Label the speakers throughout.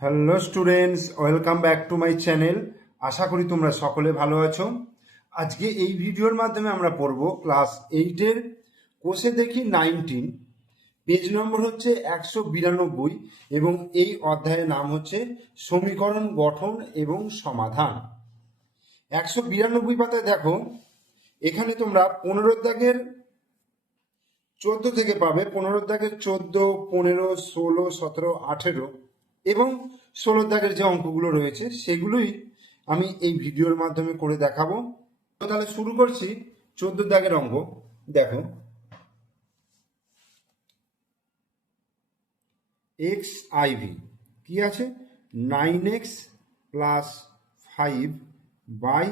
Speaker 1: Hello students, welcome back to my channel. আশা করি তোমরা সকলে ভালো আছো। আজকে এই ভিডিওর মাধ্যমে আমরা পড়ব ক্লাস এইটের কোষে দেখি নাইনটিন পেজ নম্বর হচ্ছে একশো বিরানব্বই এবং এই অধ্যায়ের নাম হচ্ছে সমীকরণ গঠন এবং সমাধান। একশো বিরানব্বই পাতায় দেখো, এখানে তোমরা পনেরো দাগের চোদ্দ থেকে পাবে। পনেরো দাগের চোদ্দ, পনেরো, ষোলো, সতেরো, আঠেরো এবং ষোলো দাগের যে অঙ্কগুলো রয়েছে, সেগুলোই আমি এই ভিডিওর মাধ্যমে করে দেখাবো। তাহলে শুরু করছি চোদ্দ দাগের অঙ্ক। দেখো। এক্স আইভি কি আছে? Nine X plus five by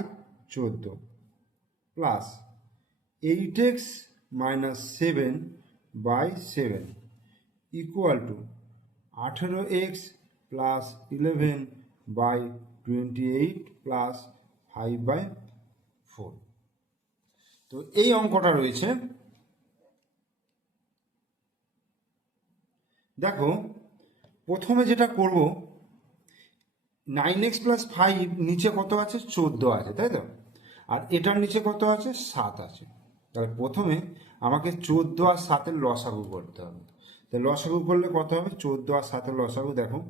Speaker 1: চোদ্দ plus eight X minus seven by seven equal to আঠেরো X plus eleven by twenty eight plus five by four তো এই অঙ্কটা রয়েছে। দেখো, প্রথমে যেটা করব নাইন এক্স প্লাস ফাইভ নিচে কত আছে? চোদ্দ আছে, তাই তো? আর এটার নিচে কত আছে? সাত আছে। তাহলে প্রথমে আমাকে চোদ্দ আর সাতের লসাগু করতে হবে। তো লসাগু করলে কত হবে? চোদ্দ আর সাতের লসাগু, দেখো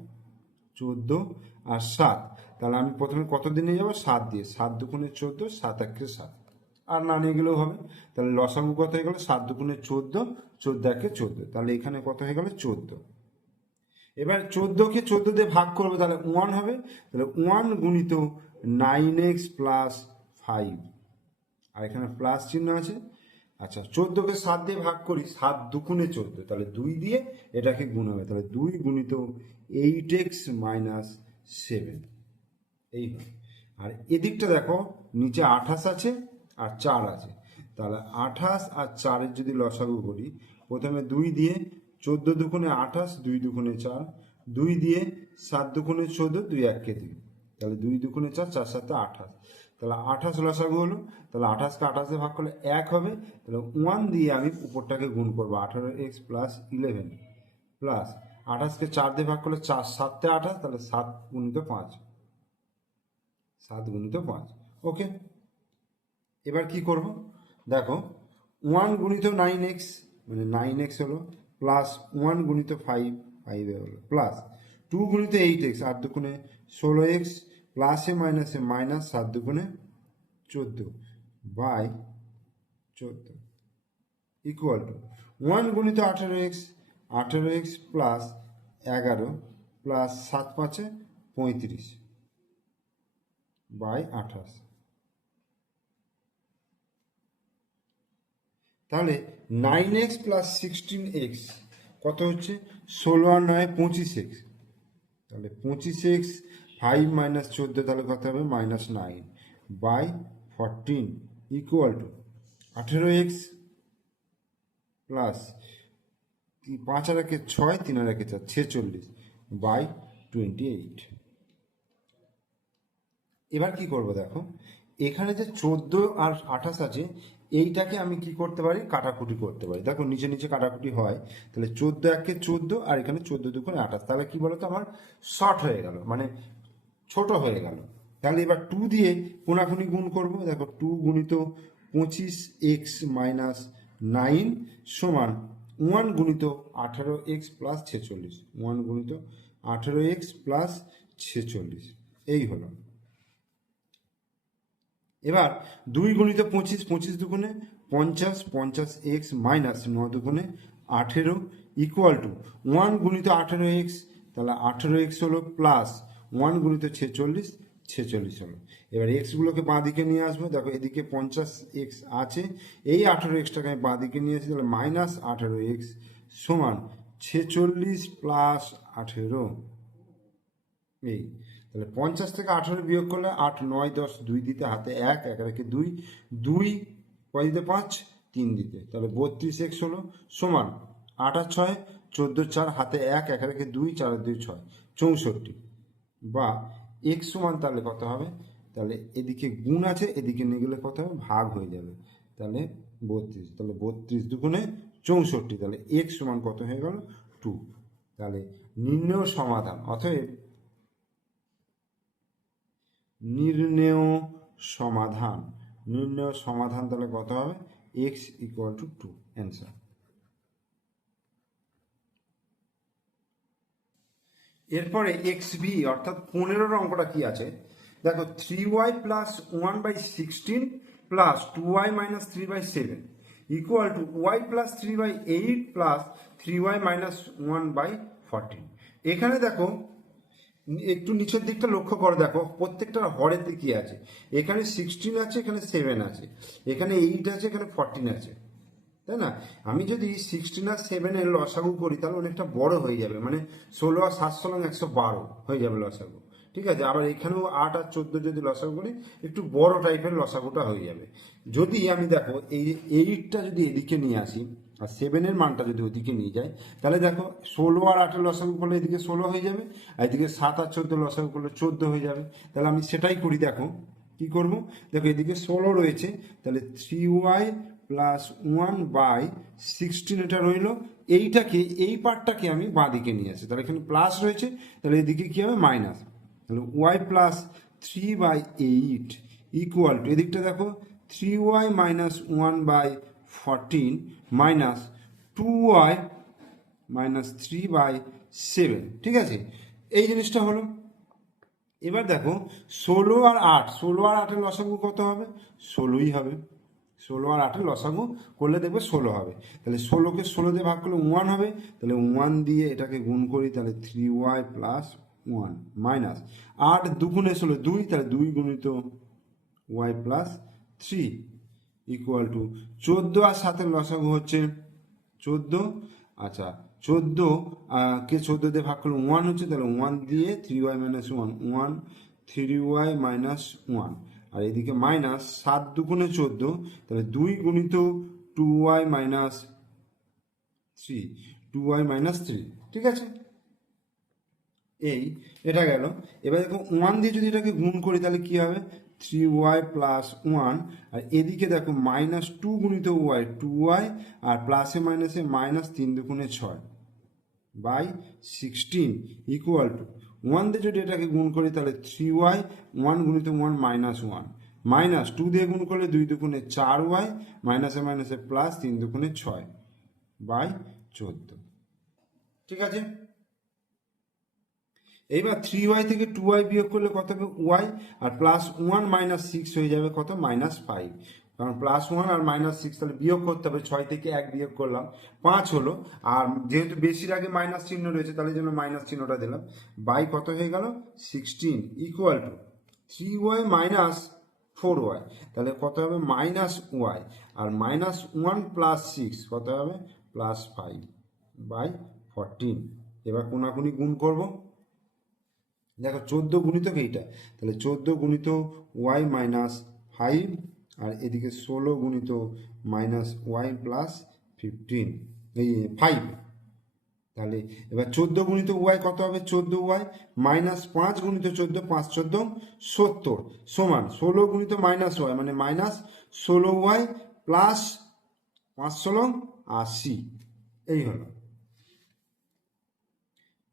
Speaker 1: চোদ্দ আর সাত। তাহলে আমি প্রথমে কত দিয়ে নিয়ে যাব? সাত দিয়ে। সাত দুগুণে চোদ্দ, সাত একে সাত। আর না নিয়ে গেলেও হবে। তাহলে লসাগু কত হয়ে গেল? সাত দুগুণে চোদ্দ চোদ্দ একে চোদ্দ। তাহলে এখানে কত হয়ে গেল? চোদ্দ। এবার চোদ্দোকে চোদ্দ দিয়ে ভাগ করবে, তাহলে ওয়ান হবে। তাহলে ওয়ান গুণিত নাইন এক্স প্লাস ফাইভ। আর এখানে প্লাস চিহ্ন আছে। আচ্ছা চোদ্দোকে সাত দিয়ে ভাগ করি, সাত দুগুণে চোদ্দ, তাহলে দুই দিয়ে এটাকে গুণ হবে, তাহলে দুই গুণিত এইট এক্স মাইনাস সেভেন এই আর এদিকটা দেখো, নিচে আঠাশ আছে আর চার আছে। তাহলে আঠাশ আর চারের যদি লসাগু করি, প্রথমে দুই দিয়ে চোদ্দ দুগুণে আঠাশ, দুই দুগুণে চার, দুই দিয়ে সাত দুগুণে চোদ্দ, দুই এককে দুই। তাহলে দুই দুগুণে চার চার সাথে আঠাশ। তাহলে আঠাশ লসাগু হলো, তাহলে আঠাশকে আঠাশে ভাগ করলে এক হবে, তাহলে ওয়ান দিয়ে আমি উপরটাকে গুণ করব, আঠারো এক্স প্লাস ইলেভেন প্লাস আঠাশকে চার দিয়ে ভাগ করলে চার সাততে আঠাশ, তাহলে সাত গুণিত পাঁচ, সাত গুণিত পাঁচ ওকে এবার কি করব? দেখো ওয়ান গুণিত নাইন এক্স মানে নাইন এক্স হলো প্লাস ওয়ান গুণিত ফাইভ ফাইভে হলো প্লাস টু গুণিত এইট এক্স আর দুগুণে ষোলো এক্স প্লাসে মাইনাসে মাইনাস সাত দুগুণে চোদ্দ বাই চোদ্দ ইকুয়াল টু ওয়ান গুণিত আঠেরো এক্স আঠেরো এক্স প্লাস এগারো প্লাস সাত পাঁচে পঁয়ত্রিশ বাই আঠাশ। তাহলে nine X plus sixteen X কত হচ্ছে? ষোলো আর নয় পঁচিশ এক্স তাহলে পঁচিশ এক্স ফাইভ মাইনাস চোদ্দ তাহলে কত হবে? Minus nine by fourteen equal to আঠেরো এক্স প্লাস পাঁচ আর একে ছয়, তিন আর একে চার, ছেচল্লিশ বাই টোয়েন্টি এইট এবার কি করব দেখো? এখানে যে চোদ্দ আর আঠাশ আছে, এইটাকে আমি কি করতে পারি? কাটাকুটি করতে পারি। দেখো, নিচে নিচে কাটাকুটি হয়। তাহলে চোদ্দ একে চোদ্দ আর এখানে চোদ্দ দুগুণে আঠাশ। তাহলে কি বলতো? আমার শর্ট হয়ে গেল। মানে ছোট হয়ে গেল। তাহলে এবার টু দিয়ে কোনাকুনি গুণ করব। দেখো টু গুণিত পঁচিশ এক্স মাইনাস নাইন সমান ওয়ান গুণিত আঠারো এক্স প্লাস ছেচল্লিশ। ওয়ান গুণিত আঠারো এক্স প্লাস ছেচল্লিশ। এই হলো। এবার দুই গুণিত পঁচিশ পঁচিশ দুগুণে পঞ্চাশ পঞ্চাশ এক্স মাইনাস ন দুগুণে আঠেরো ইকুয়াল টু ওয়ান গুণিত আঠেরো এক্স তাহলে আঠেরো এক্স হলো প্লাস ওয়ান গুণিত ছেচল্লিশ ছেচল্লিশ হলো এবার এক্সগুলোকে বাঁ দিকে নিয়ে আসব। দেখো এদিকে পঞ্চাশ এক্স আছে। এই আঠেরো এক্সটাকে আমি বাঁ দিকে নিয়ে আসি, তাহলে মাইনাস আঠেরো এক্স সমান ছেচল্লিশ প্লাস আঠেরো। এই, তাহলে পঞ্চাশ থেকে আঠেরো বিয়োগ করলে আট, নয়, দশ, দুই দিতে হাতে এক এক রেখে দুই দুই কয় দিতে পাঁচ, তিন দিতে। তাহলে বত্রিশ এক্স হলো সমান আর ছয়, চোদ্দ চার হাতে এক এক রেখে দুই, চার দুই ছয়, চৌষট্টি। বা এক্স সমান তাহলে কত হবে? তাহলে এদিকে গুণ আছে, এদিকে নিয়ে গেলে কত হবে? ভাগ হয়ে যাবে। তাহলে বত্রিশ তাহলে বত্রিশ দুগুণে চৌষট্টি, তাহলে এক্স সমান কত হয়ে গেল? টু তাহলে নির্ণয় সমাধান অথব নির্ণেয় সমাধান নির্ণেয় সমাধান তাহলে কত হবে? X equal to two answer এরপরে এক্স ভি অর্থাৎ পনেরোর অঙ্কটা কি আছে? দেখো three Y plus one by sixteen plus two Y minus three by seven equal to Y plus three by eight plus three Y minus one by fourteen এখানে দেখো, একটু নিচের দিকটা লক্ষ্য করে, দেখো প্রত্যেকটার হরের দিকে আছে? এখানে সিক্সটিন আছে, এখানে সেভেন আছে, এখানে এইট আছে, এখানে ফোরটিন আছে। তাই না? আমি যদি সিক্সটিন আর সেভেনের লসাগু করি, তাহলে অনেকটা বড় হয়ে যাবে। মানে ষোলো আর সাত ষোলো একশো বারো হয়ে যাবে লসাগু। ঠিক আছে? আবার এখানেও আট আর চোদ্দ যদি লসাগু করি, একটু বড় টাইপের লসাগুটা হয়ে যাবে। যদি আমি দেখো, এই এইটটা যদি এদিকে নিয়ে আসি, আর সেভেনের মানটা যদি ওদিকে নিয়ে যাই, তাহলে দেখো ষোলো আর আটের লসাগু করলে এদিকে ষোলো হয়ে যাবে, আর এদিকে সাত আর চোদ্দ লসাগু করলে চোদ্দ হয়ে যাবে। তাহলে আমি সেটাই করি, দেখো। কি করব? দেখো এদিকে ষোলো রয়েছে, তাহলে three Y plus one by sixteen এটা রইল। এইটাকে, এই পার্টটাকে আমি বাঁ দিকে নিয়ে আসি। তাহলে এখানে প্লাস রয়েছে, তাহলে এদিকে কি হবে? মাইনাস তাহলে Y plus three by eight equal to এদিকটা দেখো three Y minus one by fourteen minus two Y minus three by seven ঠিক আছে? এই জিনিসটা হলো। এবার দেখো, ষোলো আর আট, ষোলো আর আটের লসাগু কত হবে? ষোলোই হবে। ষোলো আর আটের লসাগু করলে দেখবে ষোলো হবে। তাহলে ষোলোকে ষোলো দিয়ে ভাগ করলে ওয়ান হবে। তাহলে ওয়ান দিয়ে এটাকে গুণ করি, তাহলে three Y plus one minus আট দুগুণে ষোলো, দুই, তাহলে দুই গুণিত Y plus three equal to চোদ্দ আর সাতের লসাগু হচ্ছে চোদ্দ। আচ্ছা চোদ্দ কে চোদ্দ দিয়ে ভাগ করলে ওয়ান হচ্ছে, তাহলে ওয়ান দিয়ে three Y minus one one three Y minus one আর এদিকে মাইনাস সাত দুগুণে চোদ্দ, তাহলে দুই গুণিত two Y minus three two Y minus three ঠিক আছে? এই, এটা গেল। এবার দেখো ওয়ান দিয়ে যদি এটাকে গুণ করি, তাহলে কি হবে? থ্রি ওয়াই প্লাস ওয়ান আর এদিকে দেখো মাইনাস টু গুণিত ওয়াই টু ওয়াই আর প্লাসে মাইনাসে মাইনাস তিন দুগুণে ছয় by sixteen equal to one দিয়ে যদি এটাকে গুণ করি, তাহলে থ্রি ওয়াই ওয়ান গুণিত one minus one minus two দিয়ে গুণ করলে দুই দুগুণে চার ওয়াই মাইনাসে মাইনাসে প্লাস তিন দুগুণে ছয় বাই চোদ্দ। ঠিক আছে? এইবার থ্রি ওয়াই থেকে টু ওয়াই বিয়োগ করলে কত হবে ওয়াই আর প্লাস ওয়ান মাইনাস সিক্স হয়ে যাবে কত? মাইনাস ফাইভ কারণ প্লাস ওয়ান আর মাইনাস সিক্স তাহলে বিয়োগ করতে হবে, ছয় থেকে এক বিয়োগ করলাম। পাঁচ হলো, আর যেহেতু বেশির আগে মাইনাস চিহ্ন রয়েছে, তাহলে জন্য মাইনাস চিহ্নটা দিলাম। বাই কত হয়ে গেল? Sixteen equal to three Y minus four Y তাহলে কত হবে? মাইনাস ওয়াই আর মাইনাস ওয়ান প্লাস সিক্স কত হবে? প্লাস ফাইভ বাই ফরটিন এবার কোনাকুনি গুণ করব। দেখো, চোদ্দ গুণিতক এইটা। তাহলে চোদ্দ গুণিত ওয়াই মাইনাস ফাইভ আর এদিকে ষোলো গুণিত মাইনাস ওয়াই প্লাস ফিফটিন এই ফাইভ তাহলে এবার চোদ্দ গুণিত ওয়াই কত হবে? চোদ্দ ওয়াই মাইনাস পাঁচ গুণিত চোদ্দ, পাঁচ চোদ্দ, সত্তর। সমান ষোলো গুণিত মাইনাস ওয়াই মানে মাইনাস ষোলো ওয়াই প্লাস পাঁচ ষোলো আশি। এই হলো।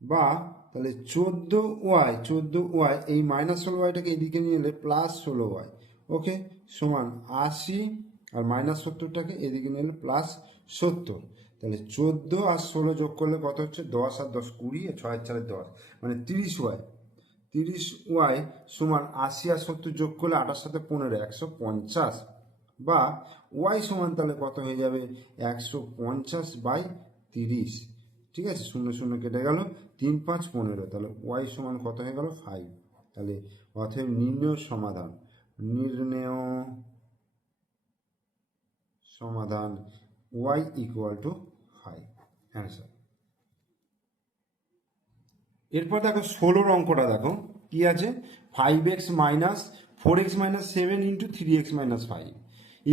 Speaker 1: বা তাহলে চোদ্দ ওয়াই চোদ্দ ওয়াই এই মাইনাস ষোলো ওয়াইটাকে এদিকে নিয়ে এলে প্লাস ষোলো ওয়াই ওকে, সমান আশি আর মাইনাস সত্তরটাকে এদিকে নিয়ে এলে প্লাস সত্তর। তাহলে চোদ্দ আর ষোলো যোগ করলে কত হচ্ছে? দশ আর দশ কুড়ি, আর ছয় চারে দশ। মানে তিরিশ ওয়াই। তিরিশ ওয়াই সমান আশি আর সত্তর যোগ করলে আটার সাথে পনেরো, একশো পঞ্চাশ। বা ওয়াই সমান তাহলে কত হয়ে যাবে? একশো পঞ্চাশ বাই তিরিশ। ঠিক আছে? শূন্য শূন্য কেটে গেল, তিন পাঁচ পনেরো। তাহলে ওয়াই সমান কত হয়ে গেল? ফাইভ তাহলে অতএব নির্ণয় সমাধান। নির্ণয় সমাধান Y equal to five. Answer. এরপর দেখো ষোলোর অঙ্কটা দেখো। কি আছে? Five X minus four X minus seven into three X minus five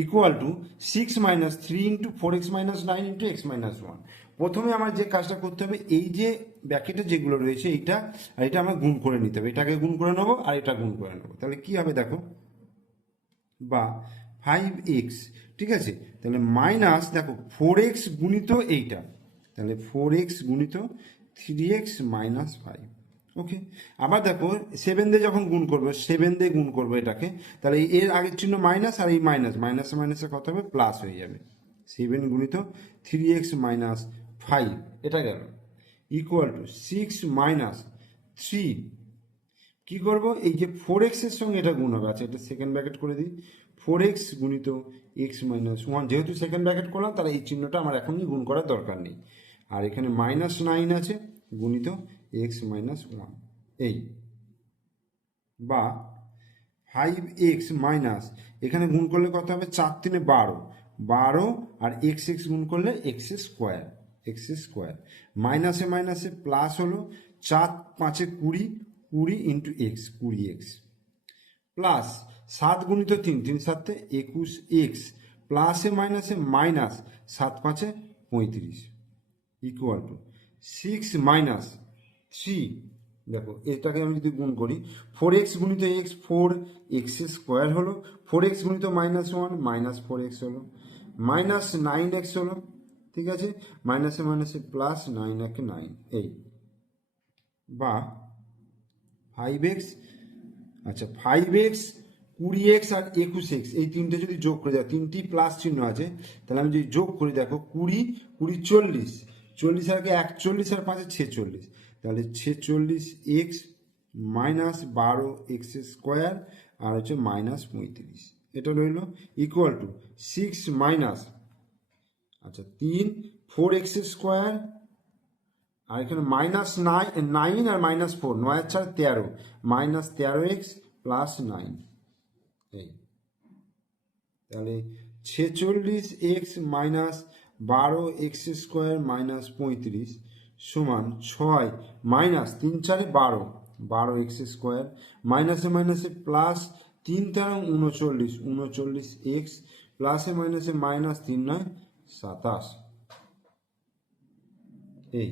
Speaker 1: equal to six minus three into four X minus nine into X minus one. প্রথমে আমার যে কাজটা করতে হবে, এই যে ব্যাকেটে যেগুলো রয়েছে এইটা, আর এটা আমার গুণ করে নিতে হবে। এটাকে গুণ করে নেব আর এটা গুণ করে নেব। তাহলে কি হবে দেখো? বা ফাইভ এক্স ঠিক আছে? তাহলে মাইনাস দেখো ফোর এক্স গুণিত এইটা। তাহলে ফোর এক্স গুণিত three X minus five okay আবার দেখো সেভেন দিয়ে যখন গুণ করব সেভেন দিয়ে গুণ করব এটাকে, তাহলে এর আগের চিহ্ন মাইনাস আর এই মাইনাস মাইনাসে মাইনাসে কত হবে? প্লাস হয়ে যাবে। সেভেন গুণিত থ্রি এক্স মাইনাস ফাইভ এটা গেল। Equal to six minus three কী করব? এই যে ফোর এক্সের সঙ্গে এটা গুণ হবে। আচ্ছা এটা সেকেন্ড ব্র্যাকেট করে দিই। ফোর এক্স গুণিত এক্স মাইনাস ওয়ান যেহেতু সেকেন্ড ব্র্যাকেট করলাম, তাহলে এই চিহ্নটা আমার এখনই গুণ করার দরকার নেই। আর এখানে মাইনাস নাইন আছে, গুণিত এক্স মাইনাস ওয়ান এই। বা ফাইভ এক্স মাইনাস এখানে গুণ করলে কত হবে? চার তিনে বারো। বারো আর এক্স এক্স গুণ করলে এক্স স্কোয়ার এক্স স্কোয়ার মাইনাসে মাইনাসে প্লাস হলো, চার পাঁচে কুড়ি কুড়ি ইন্টু এক্স, কুড়ি এক্স। প্লাস সাত গুণিত তিন তিন সাতে একুশ এক্স। প্লাসে মাইনাসে মাইনাস, সাত পাঁচে পঁয়ত্রিশ। Equal to six minus three. দেখো, এটাকে আমি যদি গুণ করি, ফোর এক্স গুণিত এক্স, ফোর এক্স স্কোয়ার হলো, ফোর এক্স গুণিত minus one, minus four X হলো। মাইনাস নাইন এক্স হলো, ঠিক আছে? মাইনাসে মাইনাসে প্লাস নাইন একে নাইন, এই। বা ফাইভ এক্স আচ্ছা ফাইভ এক্স কুড়ি এক্স আর একুশ এক্স এই তিনটে যদি যোগ করে দেয়, তিনটি প্লাস চিহ্ন আছে, তাহলে আমি যদি যোগ করি, দেখো, কুড়ি কুড়ি চল্লিশ চল্লিশ আগে একচল্লিশ আর পাঁচে ছেচল্লিশ, তাহলে ছেচল্লিশ এক্স মাইনাস বারো এক্স স্কোয়ার আর হচ্ছে মাইনাস পঁয়ত্রিশ, এটা রইল ইকুয়াল টু সিক্স মাইনাস আচ্ছা তিন ফোর এক্স স্কোয়ার আর এখানে মাইনাস নাইন নাইন আর মাইনাস ফোর নয় চার তেরো। মাইনাস তেরো এক্স প্লাস নাইন এই। তাহলে ছেচল্লিশ এক্স মাইনাস বারো এক্স স্কোয়ার মাইনাস পঁয়ত্রিশ সমান ছয় মাইনাস তিন চারে বারো। বারো এক্স স্কোয়ার মাইনাসে মাইনাসে প্লাস তিন তেরো উনচল্লিশ। উনচল্লিশ এক্স প্লাসে মাইনাসে মাইনাস তিন নয়, সাতাশ। এই।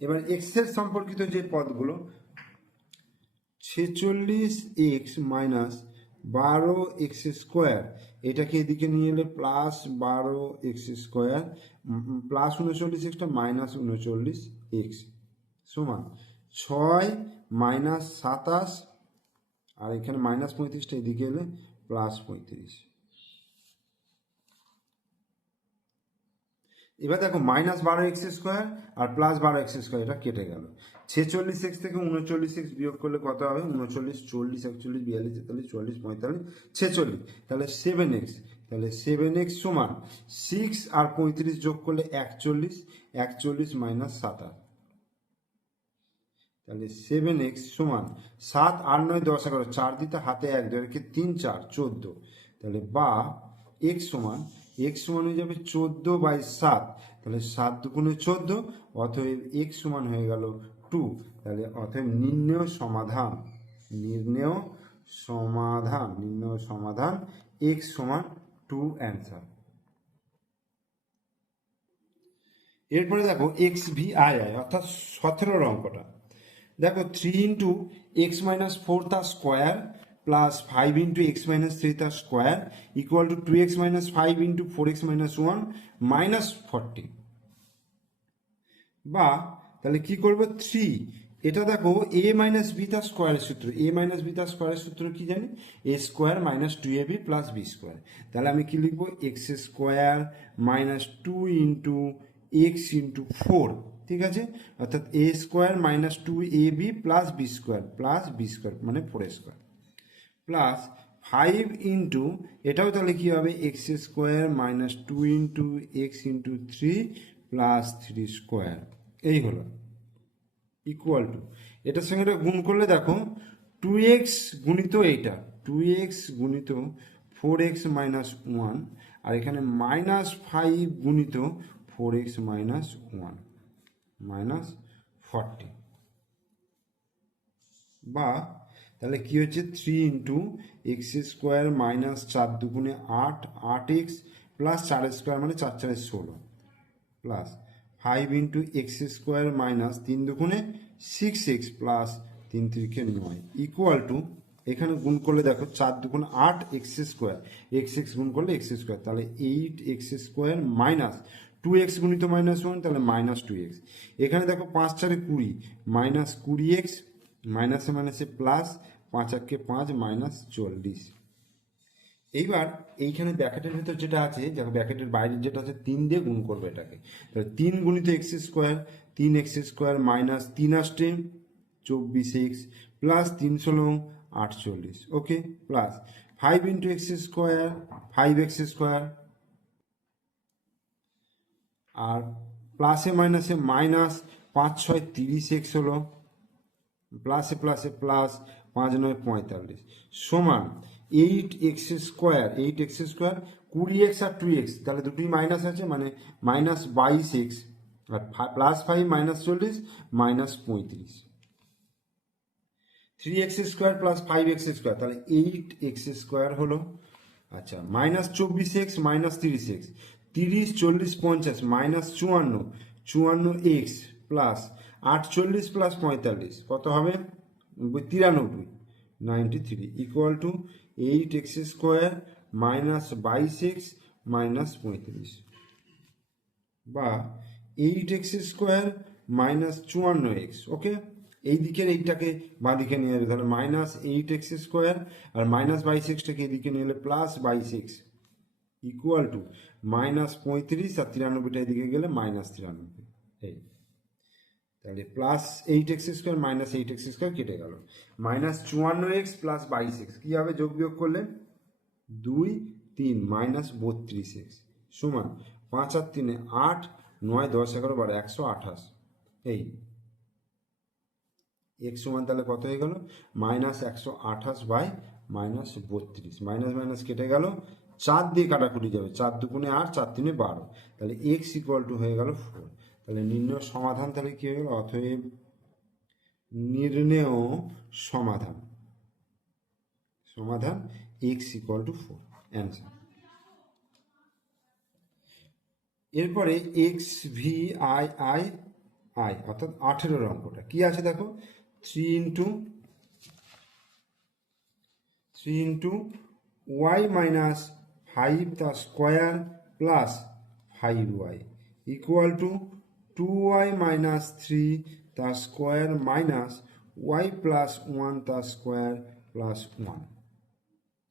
Speaker 1: এবার এক্সের সম্পর্কিত যে পদগুলো, ছেচল্লিশ এক্স মাইনাস বারো এক্স স্কোয়ার এটাকে এদিকে নিয়ে এলে প্লাস বারো এক্স স্কোয়ার প্লাস উনচল্লিশ এক্সটা মাইনাস উনচল্লিশ এক্স সমান ছয় মাইনাস সাতাশ, আর এখানে মাইনাস পঁয়ত্রিশটা এদিকে এলে প্লাস পঁয়ত্রিশ। এবার দেখো মাইনাস বারো এক্স স্কোয়ার আর প্লাস বারো এক্স স্কোয়ার এটা কেটে গেল। ছেচল্লিশ এক্স থেকে উনচল্লিশ এক্স বিয়োগ করলে কত হবে? উনচল্লিশ, চল্লিশ, একচল্লিশ, বিয়াল্লিশ, তেতাল্লিশ চল্লিশ পঁয়তাল্লিশ, ছেচল্লিশ। তাহলে সেভেন এক্স তাহলে সেভেন এক্স সমান সিক্স আর পঁয়ত্রিশ যোগ করলে একচল্লিশ একচল্লিশ মাইনাস সাতাশ তাহলে সেভেন এক্স সমান সাত আট নয় দশ এগারো, চার দিতে হাতে এক, দুই তিন, চার, চোদ্দ। তাহলে বা এক্স সমান এক্স সমান হয়ে যাবে চোদ্দ বাই সাত। তাহলে সাত দুগুণে চোদ্দ, অতএব এক্স সমান হয়ে গেল টু তাহলে অতএব নির্ণয় সমাধান নির্ণয় সমাধান নির্ণয় সমাধান এক্স সমান টু অ্যান্সার এরপরে দেখো এক্স ভি আই আই অর্থাৎ সতেরোর অঙ্কটা। দেখো three into x minus four তার square plus five into x minus three তার square equal to two x minus five into four x minus one minus forty বা তাহলে কি করব? থ্রি এটা দেখো এ মাইনাস বি তার স্কোয়ারের সূত্র। এ মাইনাস বি তার স্কোয়ারের সূত্র কি জানি? A square minus two a b plus b square তাহলে আমি কি লিখব? X square minus two into x into four ঠিক আছে? অর্থাৎ a square minus two a b plus b square plus b square মানে four square plus five into এটাও তাহলে কী হবে? X square minus two into x into three plus three square এই হলো। ইকুয়াল টু এটার সঙ্গে এটা গুণ করলে দেখো টু এক্স গুণিত এইটা টু এক্স গুণিত ফোর এক্স মাইনাস ওয়ান আর এখানে মাইনাস ফাইভ গুণিত four x minus one minus forty বা তাহলে কি হচ্ছে? Three into x square minus চার দুগুণে আট আট এক্স প্লাস চার স্কোয়ার মানে চার, চারে ষোলো। Plus five into x square minus তিন দুগুণে সিক্স এক্স প্লাস তিন তিরিখে নয়। ইকুয়াল টু এখানে গুণ করলে দেখো চার দুগুণ আট এক্স স্কোয়ার এক্স এক্স গুণ করলে এক্স স্কোয়ার তাহলে eight x square minus two x গুণিত মাইনাস ওয়ান তাহলে মাইনাস টু এক্স এখানে দেখো পাঁচ চারে কুড়ি মাইনাস কুড়ি এক্স মাইনাসে মাইনাসে প্লাস পাঁচ আটকে পাঁচ মাইনাস চল্লিশ। এইবার এইখানে ব্যাকেটের ভিতর যেটা আছে, দেখো ব্যাকেটের বাইরে যেটা আছে, তিন দিয়ে গুণ করবে এটাকে। তাহলে তিন গুণিত এক্স স্কোয়ার তিন এক্স স্কোয়ার মাইনাস তিন আসছে চব্বিশ এক্স প্লাস তিন ষোলো আটচল্লিশ okay plus five into x square five x square আর প্লাসে মাইনাসে মাইনাস পাঁচ ছয় তিরিশ এক্স হলো। প্লাসে প্লাসে প্লাস পাঁচ নয় পঁয়তাল্লিশ। সমান eight x square, eight x square কুড়ি এক্স আর টু এক্স, তাহলে দুটোই মাইনাস আছে মানে মাইনাস বাইশ এক্স। আর প্লাস ফাইভ মাইনাস চল্লিশ, মাইনাস পঁয়ত্রিশ। Three x square plus five x square, তাহলে এইট এক্স স্কোয়ার হলো আচ্ছা মাইনাস চব্বিশ এক্স, মাইনাস তিরিশ এক্স। তিরিশ, চল্লিশ, পঞ্চাশ, মাইনাস চুয়ান্ন চুয়ান্ন এক্স প্লাস আটচল্লিশ প্লাস পঁয়তাল্লিশ, কত হবে? তিরানব্বই ninety three equal to eight x square minus বাইশ এক্স মাইনাস পঁয়ত্রিশ বা এইট এক্স স্কোয়ার মাইনাস চুয়ান্ন এক্স ওকে এই দিকের এইটাকে বাঁ দিকে নিয়ে যাবে তাহলে মাইনাস এইট এক্স স্কোয়ার আর মাইনাস বাইশ এক্সটাকে এদিকে নিয়ে এলে প্লাস বাইশ এক্স ইকুয়াল টু মাইনাস পঁয়ত্রিশ আর তিরানব্বইটা এদিকে গেলে মাইনাস তিরানব্বই। এই। তাহলে plus eight x square minus eight x square কেটে গেল। মাইনাস চুয়ান্ন এক্স প্লাস বাইশ এক্স কী হবে? যোগ বিয়োগ করলে? দুই, তিন মাইনাস বত্রিশ এক্স সমান পাঁচ আর তিনে আট, নয়, দশ, এগারো, বারো, একশো আঠাশ। এই এক্স সমান তাহলে কত হয়ে গেল? মাইনাস একশো আঠাশ বাই মাইনাস বত্রিশ। মাইনাস মাইনাস কেটে গেল। চার দিয়ে কাটাকুটি যাবে। চার দুগুণে আট, চার তিনে বারো। তাহলে এক্স ইকুয়াল টু হয়ে গেল ফোর তাহলে নির্ণয় সমাধান তাহলে কী গেল? অতএব নির্ণেয় সমাধান। সমাধান x equal to four answer এরপরে X V I I I অর্থাৎ আঠেরোর অঙ্কটা। কি আছে দেখো? Three into three into y minus five তার square plus five y equal to two y minus three তার square minus y plus one তার স্কোয়ার প্লাস ওয়ান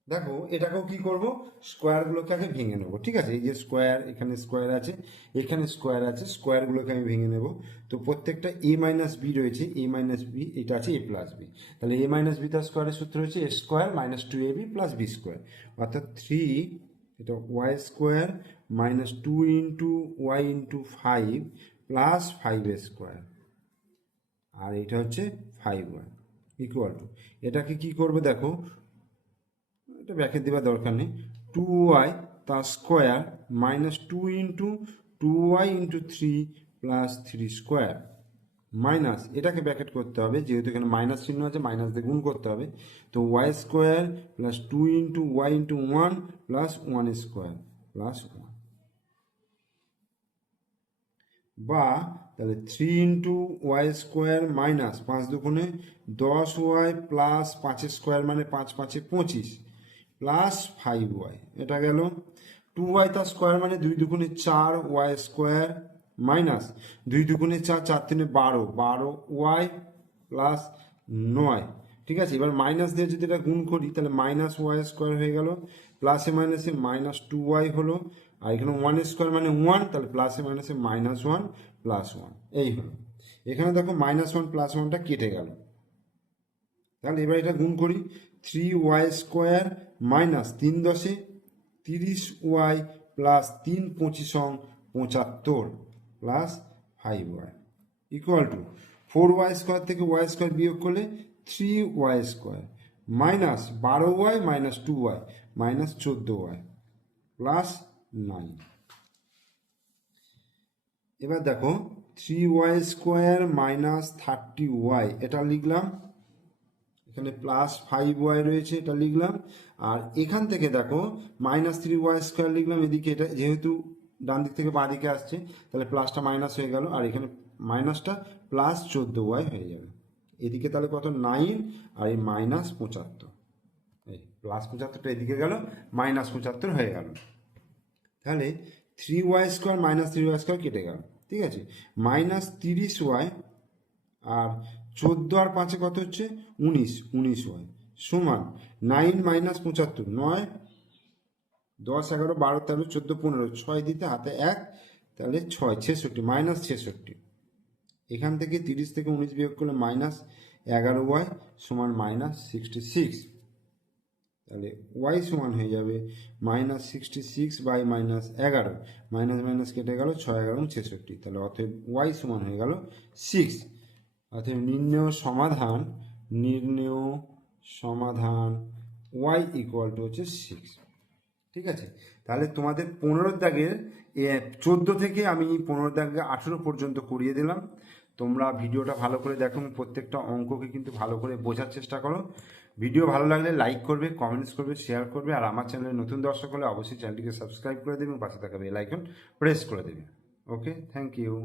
Speaker 1: দেখো, এটাকেও কি করব? স্কোয়ারগুলোকে আগে ভেঙে নেব, ঠিক আছে? এই যে স্কোয়ার এখানে স্কোয়ার আছে, এখানে স্কোয়ার আছে স্কোয়ারগুলোকে আমি ভেঙে নেব। তো প্রত্যেকটা এ মাইনাস বি রয়েছে এ মাইনাস বি এটা আছে এ প্লাস বি তাহলে এ মাইনাস বি তার স্কোয়ারের সূত্র হচ্ছে a square minus two a b plus b square অর্থাৎ থ্রি এটা y square minus two into y into five plus five square আর এটা হচ্ছে ফাইভ ওয়াই ইকুয়াল টু এটাকে কি করবে দেখো, এটা ব্যাকে দেওয়ার দরকার নেই। টু ওয়াই তার square minus two into two y into three plus three square minus এটাকে ব্যাকেট করতে হবে, যেহেতু এখানে মাইনাস চিহ্ন আছে মাইনাস দিয়ে গুণ করতে হবে। তো y square plus two into y into one plus one square plus one বা তাহলে three into y square minus পাঁচ দুগুণে দশ ওয়াই প্লাস পাঁচের স্কোয়ার মানে পাঁচ পাঁচে পঁচিশ প্লাস ফাইভ ওয়াই এটা গেল। টু ওয়াই তার স্কোয়ার মানে দুই দুগুণে চার ওয়াই স্কোয়ার মাইনাস দুই দুগুণে চার চার তিনে বারো বারো ওয়াই প্লাস নয়। ঠিক আছে, এবার মাইনাস দিয়ে যদি এটা গুণ করি, তাহলে মাইনাস ওয়াই স্কোয়ার হয়ে গেল। প্লাসে মাইনাসে মাইনাস টু ওয়াই হলো। আর এখানে ওয়ান স্কোয়ার মানে ওয়ান তাহলে প্লাসে মাইনাসে মাইনাস ওয়ান প্লাস ওয়ান এই হলো। এখানে দেখো মাইনাস ওয়ান প্লাস ওয়ানটা কেটে গেল। তাহলে এবার এটা গুণ করি। থ্রি ওয়াই স্কোয়ার মাইনাস তিন দশে তিরিশ ওয়াই প্লাস তিন পঁচিশং পঁচাত্তর plus five y equal to four y square থেকে ওয়াই স্কোয়ার বিয়োগ করলে থ্রি ওয়াই স্কোয়ার মাইনাস বারো y minus two y minus চোদ্দ ওয়াই প্লাস নাইন এবার দেখো three y square minus thirty y এটা লিখলাম। এখানে প্লাস ফাইভ ওয়াই রয়েছে, এটা লিখলাম। আর এখান থেকে দেখো মাইনাস থ্রি ওয়াই স্কোয়ার লিখলাম, এদিকে এটা যেহেতু ডান দিক থেকে বাঁ দিকে আসছে, তাহলে প্লাসটা মাইনাস হয়ে গেল, আর এখানে মাইনাসটা প্লাস চোদ্দ ওয়াই হয়ে যাবে। এদিকে তাহলে কত? নাইন আর এই মাইনাস পঁচাত্তর। এই প্লাস পঁচাত্তরটা এদিকে গেল মাইনাস পঁচাত্তর হয়ে গেল। তাহলে three y square minus three y square কেটে গেল, ঠিক আছে? মাইনাস তিরিশ ওয়াই আর চোদ্দ আর পাঁচে কত হচ্ছে? উনিশ উনিশ ওয়াই সমান নাইন মাইনাস পঁচাত্তর, নয়, দশ, এগারো, বারো, তেরো, চোদ্দ, পনেরো, ছয় দিতে হাতে এক, তাহলে ছয়, ছেষট্টি মাইনাস ছেষট্টি। এখান থেকে তিরিশ থেকে উনিশ বিয়োগ করলে মাইনাস এগারো ওয়াই সমান মাইনাস সিক্সটি সিক্স তাহলে ওয়াই সমান হয়ে যাবে minus sixty six by minus এগারো। মাইনাস মাইনাস কেটে গেল ছয় এগারো ছেষট্টি। তাহলে অতএব ওয়াই সমান হয়ে গেল সিক্স অতএব নির্ণেয় সমাধান নির্ণেয় সমাধান ওয়াই ইকুয়াল টু হচ্ছে সিক্স ঠিক আছে? তাহলে তোমাদের পনেরো দাগের চোদ্দ থেকে আমি পনেরো দাগে আঠেরো পর্যন্ত করিয়ে দিলাম। তোমরা ভিডিওটা ভালো করে দেখো প্রত্যেকটা অঙ্ককে কিন্তু ভালো করে বোঝার চেষ্টা করো। ভিডিও ভালো লাগলে লাইক করবে কমেন্টস করবে শেয়ার করবে, আর আমার চ্যানেলে নতুন দর্শক হলে অবশ্যই চ্যানেলটিকে সাবস্ক্রাইব করে দেবে এবং পাশে থাকা বেল আইকন প্রেস করে দেবে ওকে থ্যাংক ইউ